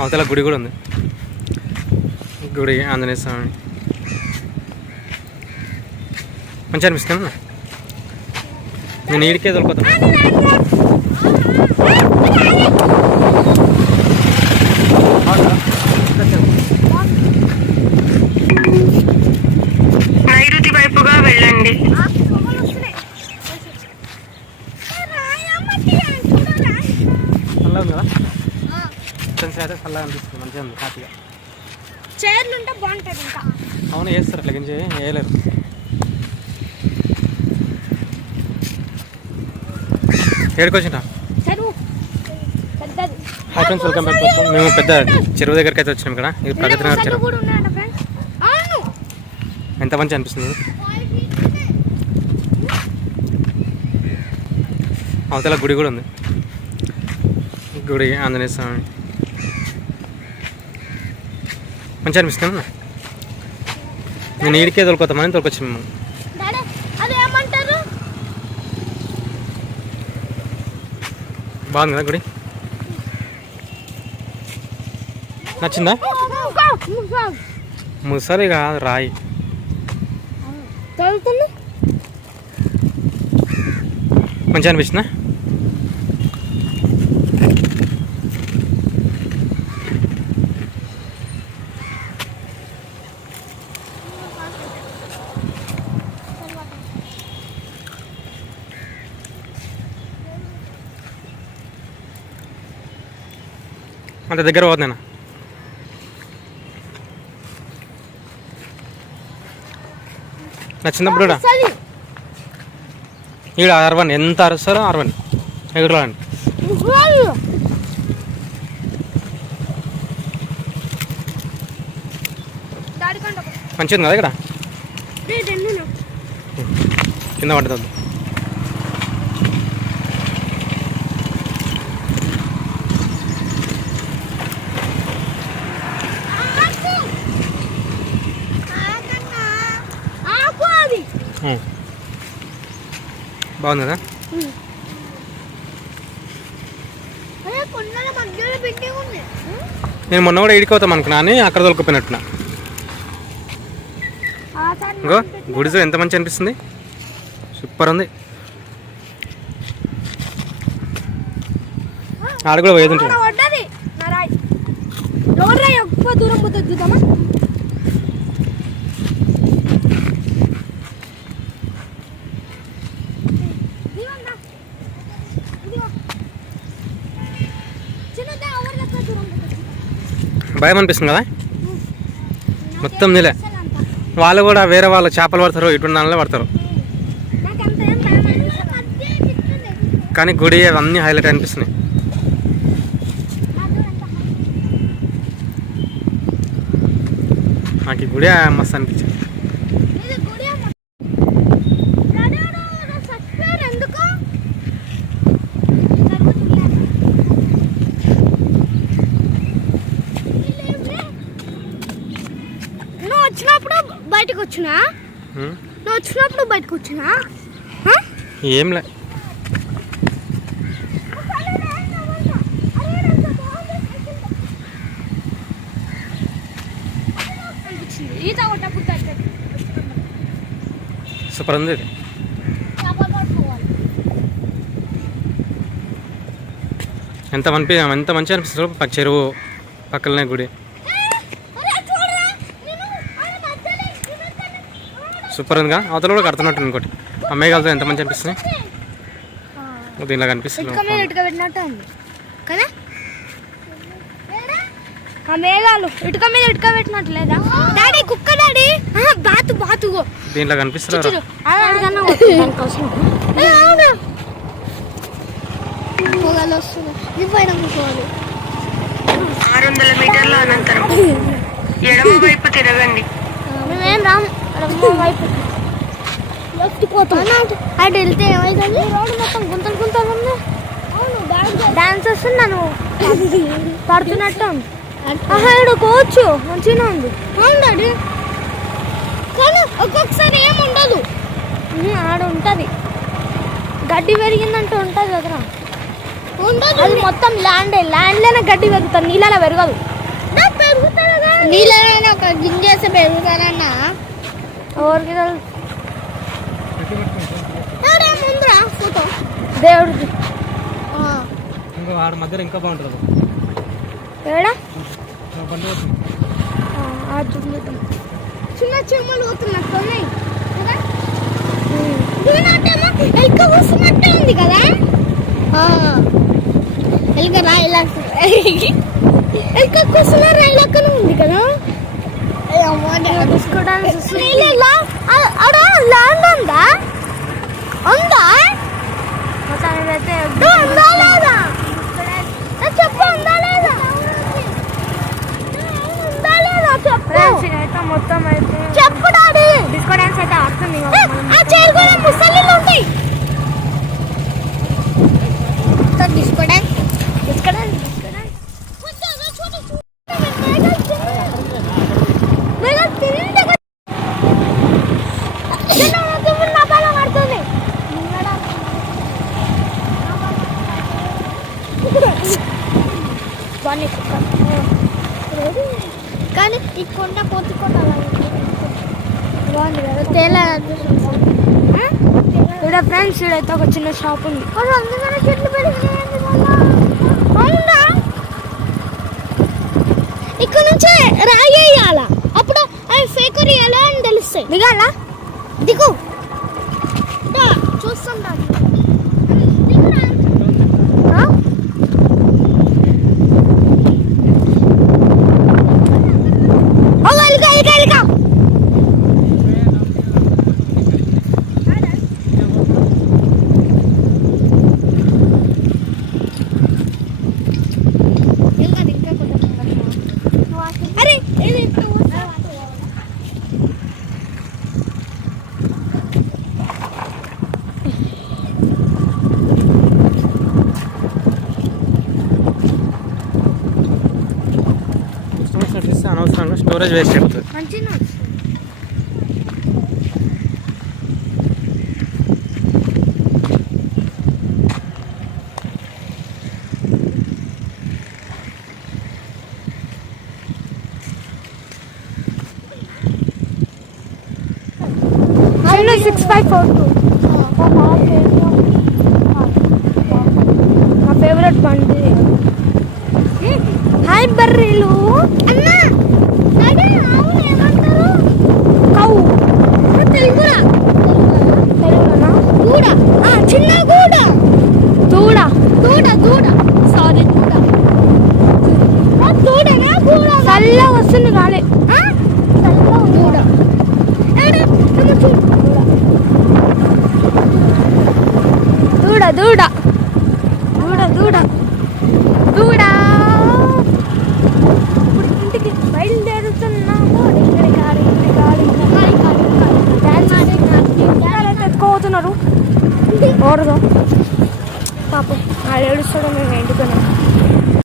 అవతల గుడి కూడా ఉంది. గుడి ఆంజనేయ స్వామి. మంచిగా అనిపిస్తుంది? నేను ఈడికే దొరుకుతాను నైరుతి వైపుగా వెళ్ళండి చల్లగా ఉంది కదా సన్సెట్ అయితే చల్లగా అనిపిస్తుంది మంచిగా చైర్లు ఉంటే బాగుంటుంది ఇంకా. అవును వేస్తారు అట్లా గురించి వేయలేరు. ఏడుకు వచ్చింటా చెరువు పెద్దది. Hi friends welcome back to మేము పెద్ద చెరువు దగ్గరికి అయితే వచ్చినాం ఇక్కడ ఇది ప్రగతి నగర్ చెరువు. ఎంత మంచి అనిపిస్తుంది? అవతల గుడి కూడా ఉంది. గుడి ఆంజనేయ స్వామి. మంచిగా అనిపిస్తుంది నేను ఈడికే అది ఏమంటారు? బాగుంది కదా గుడి? నచ్చిందా? ముసలి కాదు రాయి. మంచిగా అనిపిస్తుందా అంత దగ్గర పోతుంది నేను. నచ్చిందా బ్రూడా? చలి ఈడ అరవన్ ఎంత అరుస్తారో అరవన్. మంచిగా ఉంది కదా ఇక్కడ? కింద పడుతుంది ఉంది. నేను మొన్న కూడా ఇడికి అనుకున్నా అని అక్కడ దొరికిపోయినట్టున్నా ఇంకో గుడిజో ఎంత మంచి అనిపిస్తుంది? సూపర్ ఉంది. ఆడ కూడా పోయేది ఉంటుంది. భయం అనిపిస్తుంది కదా? మొత్తం నీలే. వాళ్ళు కూడా వేరే వాళ్ళు చేపలు పడతారు ఇటువంటి దానిలో పడతారు. కానీ గుడి అవన్నీ హైలైట్ అనిపిస్తున్నాయి. నాకు గుడి మస్తు అనిపించింది ఇది గుడి అమ్మ. డాడీ వాడు వాడు చచ్చిపోయారు ఎందుకు? జరుగుతుందా? వీళ్ళేంటి? నువ్వు వచ్చినప్పుడు బయటకు వచ్చినా? నువ్వు వచ్చినప్పుడు బయటకు వచ్చినా హ? ఏం లే అనిపించింది. ఈత కొట్టప్పుడు తగ్గదు. సూపర్ ఉంది ఇది. ఎంత మంచి ఎంత మంచిగా అనిపిస్తుంది పక్క చెరువు పక్కలనే గుడి ఒరేయ్ చూడరా, నేను ఆడ మధ్యలో ఇరుక్కున్నాను. సూపర్ ఉందిగా. అవతల కూడా కడుతున్నట్టు ఇంకోటి. ఆ మేఘాలతో ఎంత మంచి అనిపిస్తుంది దీనిలా కనిపిస్తుంది ఇటుక మీద ఇటుక పెట్టినట్టు ఉంది. కదా? ఆ మేఘాలు. ఇటుక మీద ఇటుక పెట్టినట్టు లేదా? డాడీ కుక్క డాడీ. బాతు బాతు దీంట్లో కనిపిస్తుంది చూడు అదన్నా అవును? పొగలు వస్తున్నాయి. ఇది పైన కూర్చోవాలి. ఆరు వందల మీటర్ల అనంతరం. ఎడమ వైపు తిరగండి. మేమేం రాము. ఎడమ వైపు లెఫ్ట్ పోతాం అటు వెళ్తే ఏమైందండి రోడ్డు మొత్తం గుంతలు గుంతలు ఉంది డాన్స్ వస్తున్నాను పడుతున్నట్టు ఉంది. ఆహా ఇక్కడ కోవచ్చు మంచిగా ఉంది అవును డాడీ కానీ ఒక్కొక్కసారి ఏం ఉండదు ఆడ ఉంటుంది గడ్డి పెరిగిందంటే ఉంటుంది కదరా. అది మొత్తం ల్యాండ్ ల్యాండ్లోనే గడ్డి పెరుగుతుంది. నీళ్ళలో పెరగదు. పెరుగుతారన్నా ఎవరికి ఫోటో? దేవుడికి ఇంకో ఆడ మధ్యలో ఇంకా బాగుంటుంది. ఏడా? చిన్న చెమ్మలు పోతున్నట్టు ఉన్నాయి కదా? చూడటేమో ఎలుక కూస్తున్నట్టే ఉంది కదా? ఎలుక రా ఇలా ఎలుక కూస్తున్న రైలక్కనే ఉంది కదా? ల్యాండ్ ఉందా ఉందా ఉందా లేదా చెప్పు. ఉందా లేదా ఉందా లేదా చెప్పు మొత్తం అయితే చెప్పు డాడీ డిస్కో డాన్స్ అయితే ఆడుతుంది ఆ చైర్ కూడా ముసలిలు ఉంటాయి తీసుకోడా తీసుకోడా కానీ ఈ కొండ ఉంది. బాగుంది కదా తేలా ఇక్కడ ఫ్రెండ్స్ ఇక్కడైతే ఒక చిన్న షాప్ ఉంది. అందుకనే చెట్లు అవునా ఇక్కడ నుంచే రాయి వేయాల అప్పుడు అవి ఫేక్ రియల్ అని తెలుస్తాయి. దిగాల দিকু। స్టోరేజ్ వేస్ట్ అయిపోతుంది. సిక్స్ ఫైవ్ ఫోర్ టూ నా ఫేవరెట్ బండి. హాయ్ బర్రీలు. అన్నా.